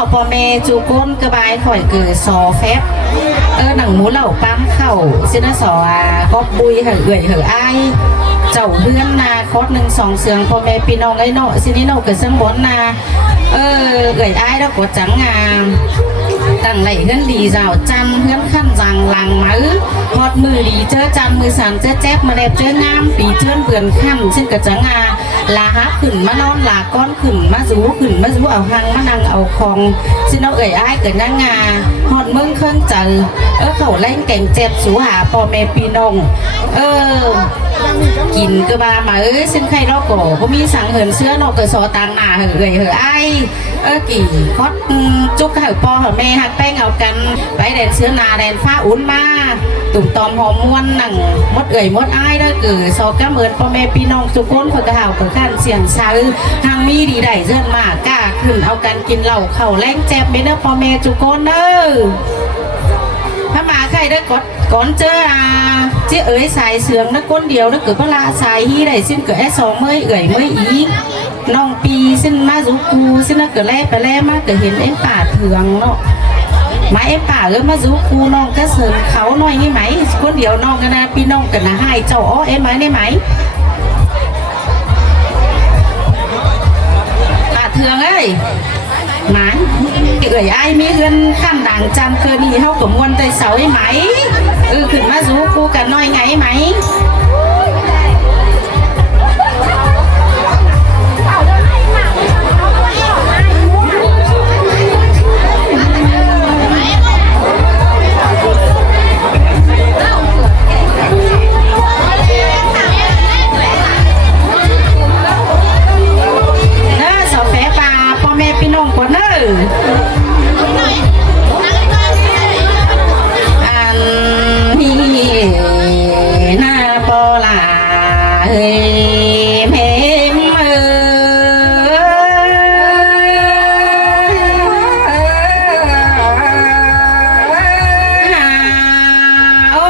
าพ่อแม่จูก้นกระบายข่อยเกิดสอแฟบหนังหมูเหล่าปั้มเข่าซินะสอก็ปุยเหอะเอื่อยเหอะไอเจ้าเลื่อนนาคด1-2เสืองพ่อแม่พี่น้องไอ้เนาะซินี่เนาะเกิดเสื่องบนนาเอื่อยไอแล้วก็จังงามตั้งไหลเฮือนดีเจ้าจันเฮือนขั้นจังลังมือฮอดมือดีเจอจันมือสานเจอแจ๊บมาแลบเจองามปีเชิญเปื่อนขั้นซึ่งกระจังงาลาฮักขึ้นมานอนลาก้อนขึ้นมาสูขึ้นมาสูเอาหังมานั่งเอาคองซึ่งเอาเอ่ยอ้ายเกิดนางงาฮอดมึงเครื่องจันเขาเล่นแก่งเจ็บสูหาพ่อแม่พี่น้องกินก็บามาซึ่งใครรอกก่อก็มีสังเหินเสื้อนอกเกิดสอตางหนาเหอะเอ่ยเหอะไอ้กี่ฮอดจุกเหอะปอเหอะแม่หักแป้งเอากันไปแดนเสื้อนาแดนฟ้าอุ่นมาตุ่มตอมหอมม้วนหนังมดเอ่ยมดอ้ายได้เกิดสอกระเมินพ่อแม่พี่น้องทุกคนฝึกข่าวฝึกการเสียงซื้อทางมีดีได้เสื่อนมากกล้าขึ้นเอากันกินเหล้าเข่าแรงแจ็บไม่เด้อพ่อแม่ทุกคนเด้อพระมาใครได้ก่อนเจอเจ๊เอ๋ยสายเสืองนักก้นเดียวนักเกิดพระลาสายฮีได้สิ้นเกิด2เมื่อยเอ๋ยเมื่อยอีน้องปีสิ้นมาสุกูสิ้นนักเกิดแล่ไปแล่มาเกิดเห็นเอ็มป่าเถืองเนาะมาเอ็มป่ามาสุกูน้องก็เสริมเขาหน่อยนี่ไหมคนเดียวน้องกันนะพี่น้องกันนะให้เจ้าเอ็มไหมได้ไหมป่าเถืองเอ้ยหมายเอ่ยไอ้มีเงินข้ามด่างจำเคยนี่เขากับมวลใจเสาไหมขึ้นมาสู้กูกันน้อยไงไหมพี่น้องคนเนออันนี้หน้าปอลาเฮ้ยเพมโอ้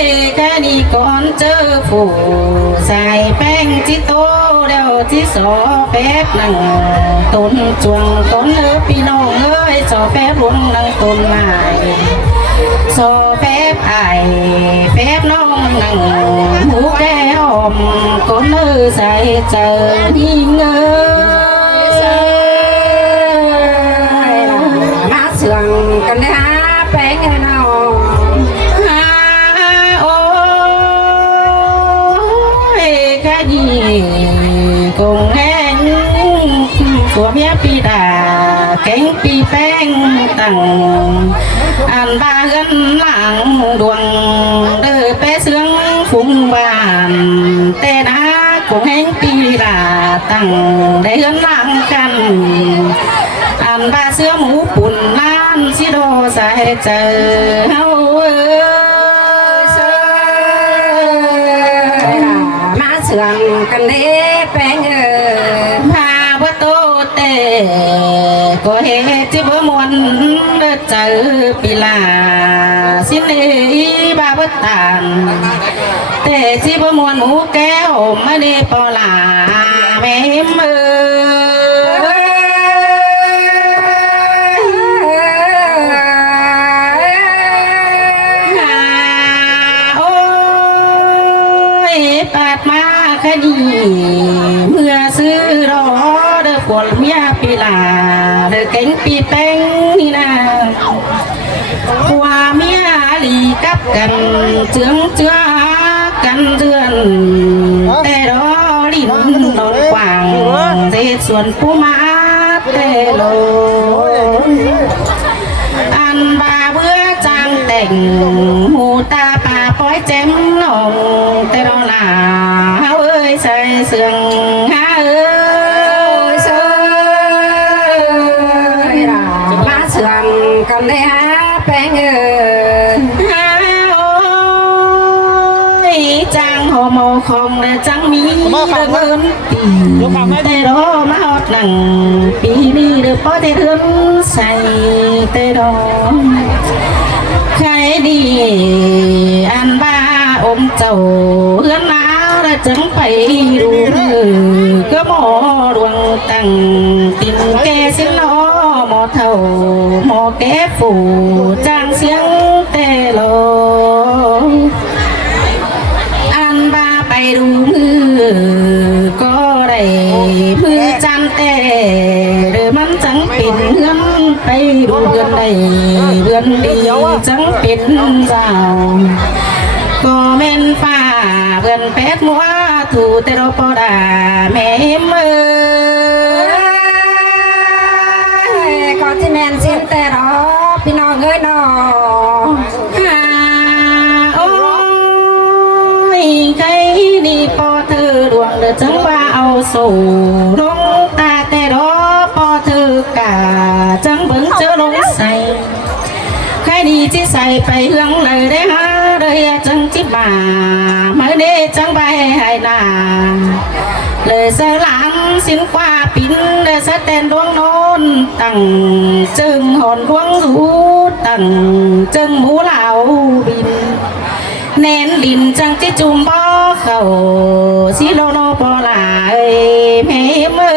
ยแค่นี้ก่อนเจอผู้ใส่แป้งจิโตเดี๋ยวที่สอแป๊บนั่งต้นจวงต้นพี่น้องเอ้ยสอแป๊บลุงนั่งต้นไม้สอแป๊บไอแป๊บน้องนั่งหูแก้วอมก้นใส่เจอยิ่งมาเสื่องกันได้แป้งให้น้องคงแห้งผัวเมียปีดาแกงปีแป้งตั้งอันบ้านหลังดวงเด้อเป้เสืองฟุ้งบานแต่นะคงแห้งปีดาตั้งได้เฮือนหลังกันอันบ้าเสือหมูปุ่นล้านสิโดใส่เจอเฮามาเสื่องกันเด้แป้งพาวัตโตเตก็เหตุที่บ่มวนเจอปีลาสิเนบาบตานแต่ที่บ่มวนหมูแก้วไม่ได้ปอลาแม่มือปาดมาคดีเมื่อซื้อรอเด้อปวดเมียปีลาเด้อเก่งปีแป้งนี่นะว่าเมียลีกับกันเจืองเจือกันเดือนแต่รอลิ้นนอนกว่างเศษส่วนผู้มาเตโลอันบาเบื่อจางแต่งหูตาป่าป้อยแจ่มนองแต่รอลาเอ้ยใส่เสื่องเอ้ยเสื่องมาเสื่องกันได้แป้งโอ้ยจางหอมของจังมีเงินปีแต่รอมาอดหนังปีนี้เด้อป้อได้เรือนใส่แต่รอใครดีอันบ้าอมเจ้าเฮือนหนาวแล้วจังไปดูก็หมอดวงตั้งตินแกสิน้อ แก้ฝูจางเสียงแต่ลงอันบ้าไปดูมือก็ได้มือจันแต่หรือมันจังเป็นเงินไปดูเงินได้เงินดีจังเป็นเจ้าก็แม่นฟ้าเพื่อนแปดมัวถูแต่เราพอด่าแม่เมื่อก็ที่แมนเสียงแต่รอพี่น้องเอ้ยน้องโอ้ยใครนี่พอเธอดวงเดือจังว่าเอาสู่ลงตาแต่รอพอเธอกะจังเบิ่งเจอลงใส่ใครดีที่ใส่ไปเฮืองเลยได้ฮะเลยจังจิบ่าไม่ได้จังไปให้นาเลยสลังสินกว่าปินเลยสแตนดวงโนนตั้งจึงหอนดวงรูตั้งจึงหมูเหลาบินแน่นดินจังจิจุ่มบ่อเขาสิโลโลปอลายแม่เมื่อ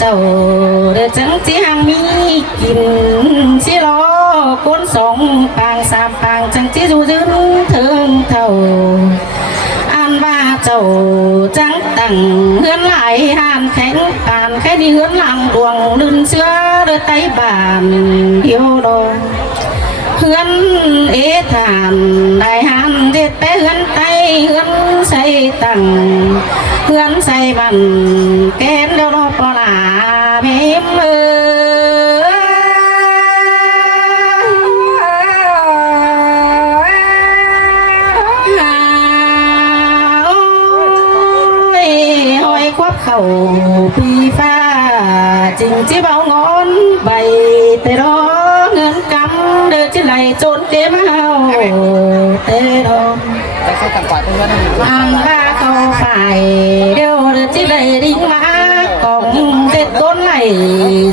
เจ้าเดือจังจีหังมีกินสิรอคนสองปางสามปางจังจีจูจึงถึงเท่าอันว่าเจ้าจังตั้งเฮือนไหลหานแข็งปานแค่นี้เฮือนหลังดวงลื่นเชื้อเดือไตบานเดียวดงเฮือนเอทานได้หันเด็ดแต่เฮือนไตเฮือนใส่ตั้งเฮือนใส่บันแกนเดียวรอปลาเมมเอหอยควับเข่าปีฟ้าจริงที่เบางอนใบแต่รอเงินกำเดือดที่ไหลจนเก็บเฮาแต่รออันว่าเขาฝ่ายเดี๋ยวที่ได้ดิ้งมากองเด็ดต้นไหล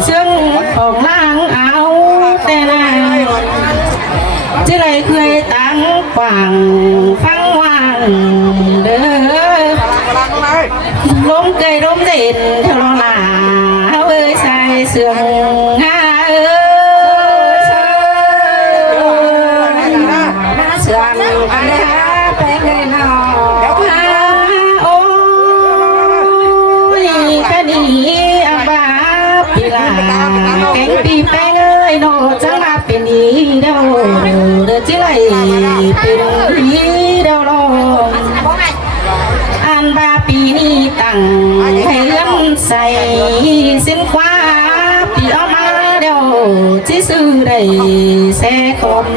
ซึ่งของล่างเอาแต่นายที่ไรเคยตั้งกว่างฟังว่างเด้อล้มเกยล้มเด่นเท่าหลาเอ้ยใส่เสื่อมหาเอ้ยเสื่อมอันนี้ไปเลยน้องโอ้ยแค่นี้อาบาปีลาแกงปีแป้งเอ้ยโนจะมาเป็นอีเดียวเดือดที่ไรเป็นอีเดียวลงอันบาปีนี้ตั้งให้เลื่อนใส่สินคว้าปีเอามาเดียวที่ซื้อได้แสคน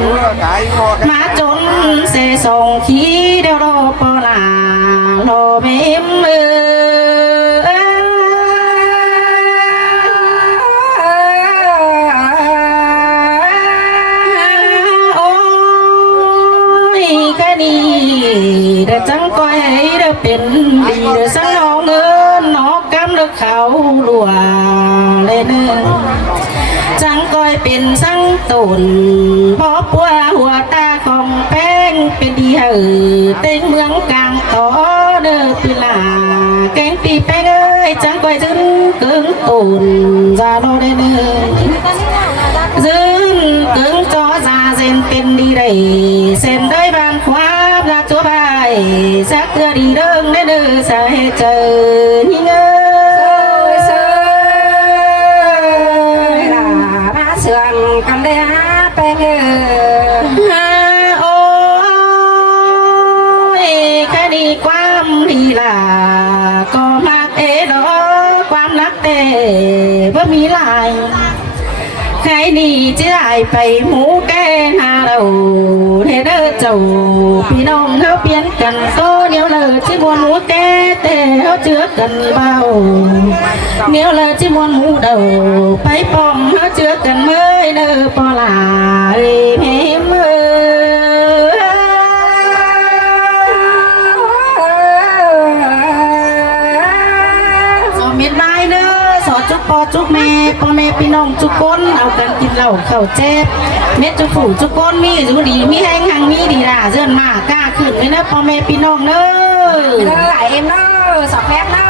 มาจนเสส่งขี้เดียวรอปลาโลเมมโอ้ยแค่นี้เด้อจังก้อยเด้อเป็นดีเด้อสังเอาเงินนอกกำเด้อเขาลัวเลยเนื้อจังก้อยเป็นสังตุนพอปัวหัวตาของแป้งเป็นดีเอเต็งเมืองกลางต่อเด้อตุลาแกงปีแป้งเอ้ยจังก้อยจึงเกิงตุนจาโนได้เนื้อจึงเกิงจอซาเซนเป็นดีได้เส้นได้บางความรักชั่วไปสักเตือดีเด้งได้เด้อใส่เจอยิ่งเอ้เสื่อมกันได้ฮะไปเอโอ้ยแค่นี้ความดีล่ะก็มากดอความรักแต่ว่ามีลายใครนี่จะได้ไปหมูแกหาเราเทเดอเจ้าพี่น้องเขาเปลี่ยนกันโตเนียวเลยที่มวนหมูแกแต่เขาเจือกันเบาเนียวเลยที่มวนหมูเดาไปปอมเขาเจือกันเมื่อเด้อปอลาเพมเมื่อสอมิดไม้เด้อสอจุกปอจุกแม่พ่อแม่พี่น้องจุกก้นเอากันกินเหล้าเข้าแจ๊บเม็ดจุกฝูจุกก้นมีจุกดีมีแห้งหา ยังมีดีล่ะเสื่อนมากกล้าขึ้นเลยนะพ่อแม่พี่น้องเนอะ เด้อไอเอ็มเด้อสอบแพทย์เด้อ